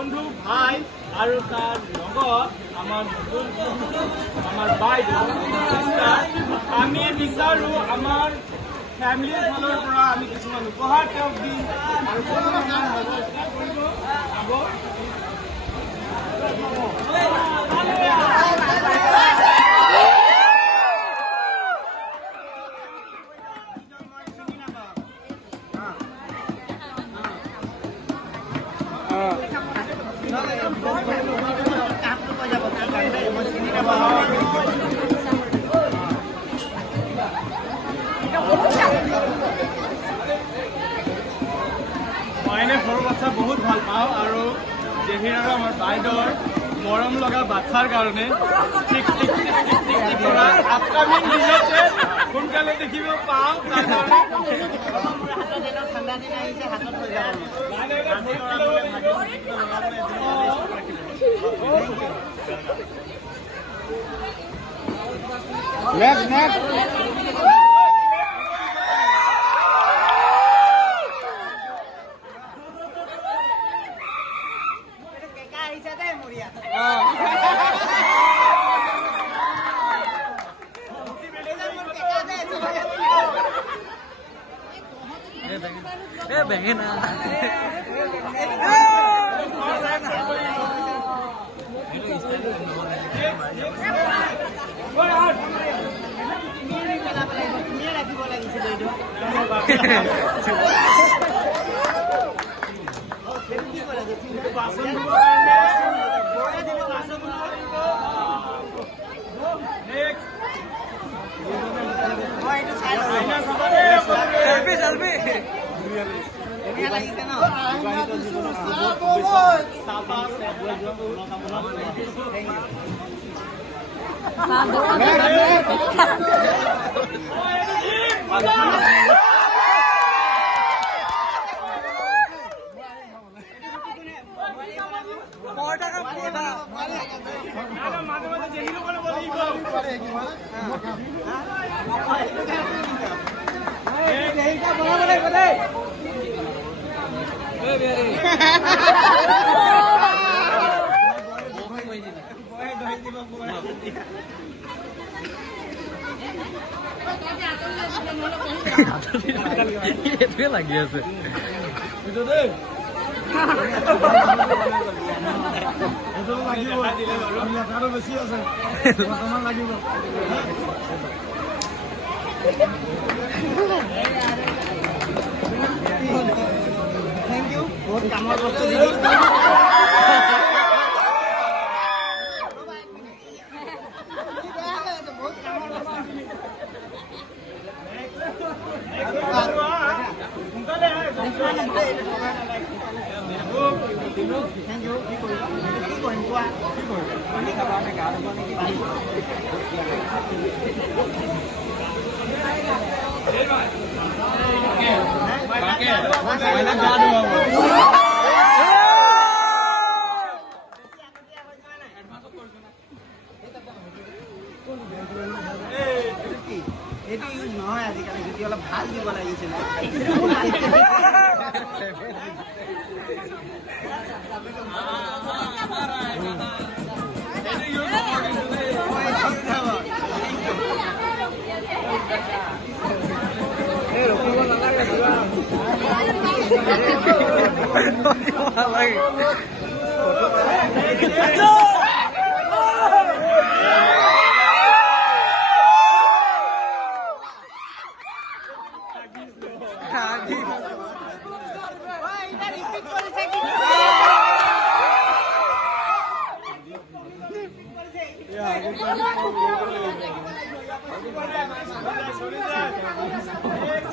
বন্ধু ভাই আৰু তাৰ লগত আমাৰ বাইদেউ সিষ্টাৰ আমি বিচাৰোঁ আমাৰ ফ্যামিলিৰ ফালৰ পৰা আমি কিছুমান উপহাৰ তেওঁক দিম আৰু মই এনে সৰু বাচ্চা বহুত ভাল পাওঁ আৰু জেহিৰ আৰু আমাৰ বাইদেউৰ মৰম লগা বাচ্চাৰ কাৰণে টিক টিক টিক টিক টিক টিক কৰা আপকামিং দিনতে সোনকালে দেখিব পাওঁ তাৰ বেঙেনা এইটোৱে লাগি আছে বেছি আছে লাগিব থেংক ইউ বহুত কামৰ বস্তু Thank you. এইটো ইউজ নহয় আজিকালি যদি অলপ ভাল দিব লাগিছিলে